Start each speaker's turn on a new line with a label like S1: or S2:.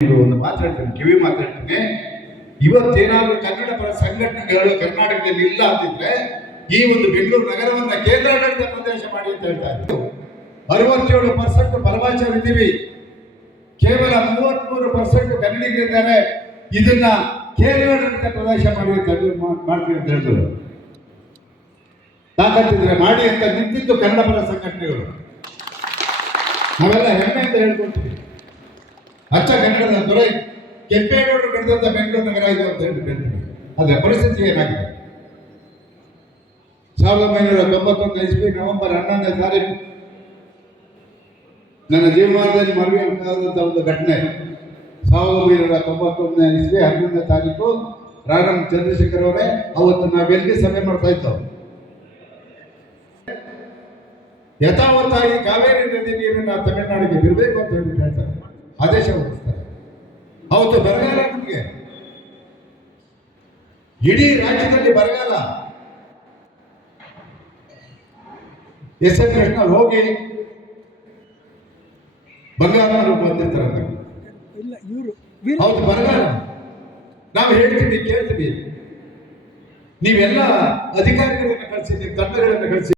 S1: ಒಂದು ಮಾತಾಡ್ತೇನೆ, ಕಿವಿ ಮಾತಾಡ್ತೇನೆ. ಇವತ್ತೇನಾದ್ರೂ ಕನ್ನಡ ಪರ ಸಂಘಟನೆಗಳು ಕರ್ನಾಟಕದಲ್ಲಿ ಇಲ್ಲ ಅಂತಿದ್ರೆ ಈ ಒಂದು ಬೆಂಗಳೂರು ನಗರವನ್ನ ಕೇಂದ್ರಾಡಳಿತ ಪ್ರದೇಶ ಮಾಡಿ ಅಂತ ಹೇಳ್ತಾ ಇತ್ತು ಅರವತ್ತೇಳು ಪರ್ಸೆಂಟ್ ಪರಭಾಷರಿದ್ದೀವಿ ಕೇವಲ ಮೂವತ್ಮೂರು ಪರ್ಸೆಂಟ್ ಕನ್ನಡಿಗರಿದ್ದಾರೆ ಇದನ್ನ ಕೇಂದ್ರಾಡಳಿತ ಪ್ರದೇಶ ಮಾಡಿ ಅಂತ ಮಾಡ್ತೀವಿ ಅಂತ ಹೇಳಿದ್ರು ತಾಕತ್ತಿದ್ರೆ ಮಾಡಿ ಅಂತ ನಿಂತಿದ್ದು ಕನ್ನಡ ಪರ ಸಂಘಟನೆಗಳು. ನಾವೆಲ್ಲ ಅಂತ ಹೇಳ್ಕೊಳ್ತೀವಿ. ಅಚ್ಚ ಕನ್ನಡದ ದೊರೆ, ಕೆಂಪೇಗೌಡರು ಕಟ್ಟಿದಂತ ಬೆಂಗಳೂರು ನಗರ ಇದು ಅಂತ ಹೇಳಿ ಅದೇ ಅದರ ಪರಿಸ್ಥಿತಿ ಏನಾಗಿದೆ? ಸಾವಿರದ ಒಂಬೈನೂರ ತೊಂಬತ್ತೊಂದು ಇಸ್ವಿ ನವೆಂಬರ್ ಹನ್ನೊಂದನೇ ತಾರೀಕು ನನ್ನ ಜೀವಮಾನದಲ್ಲಿ ಅಂತ ಒಂದು ಘಟನೆ. ಸಾವಿರದ ಒಂಬೈನೂರ ತೊಂಬತ್ತೊಂದನೇ ಇಸ್ವಿ ಹನ್ನೊಂದನೇ ತಾರೀಕು ರಾಣಂ ಚಂದ್ರಶೇಖರ್ ಅವರೇ ಅವತ್ತು ನಾವೆಲ್ಲಿ ಸಭೆ ಮಾಡ್ತಾ ಇದ್ದವು ಯಥಾವತ್ತಾಗಿ ಕಾವೇರಿ ನದಿ ನೀರನ್ನು ತಮಿಳುನಾಡಿಗೆ ಬಿಡಬೇಕು ಅಂತ ಹೇಳಿ ಹೇಳ್ತಾರೆ ಅವತ್ತು ಬರಗಾಲ ನಮಗೆ ಇಡೀ ರಾಜ್ಯದಲ್ಲಿ ಬರಗಾಲ. ಎಸ್ ಎನ್ ಕೃಷ್ಣ ಹೋಗಿ
S2: ಬಂಗಾರ ಬಂದಿರ್ತಾರಂತ
S1: ಹೌದು ಬರಗಾಲ. ನಾವು ಹೇಳ್ತೀವಿ ಕೇಳ್ತೀವಿ. ನೀವೆಲ್ಲ ಅಧಿಕಾರಿಗಳನ್ನ ಕಳಿಸಿ ನಿಮ್ಮ ತಂಡಗಳನ್ನ ಕಳಿಸಿ.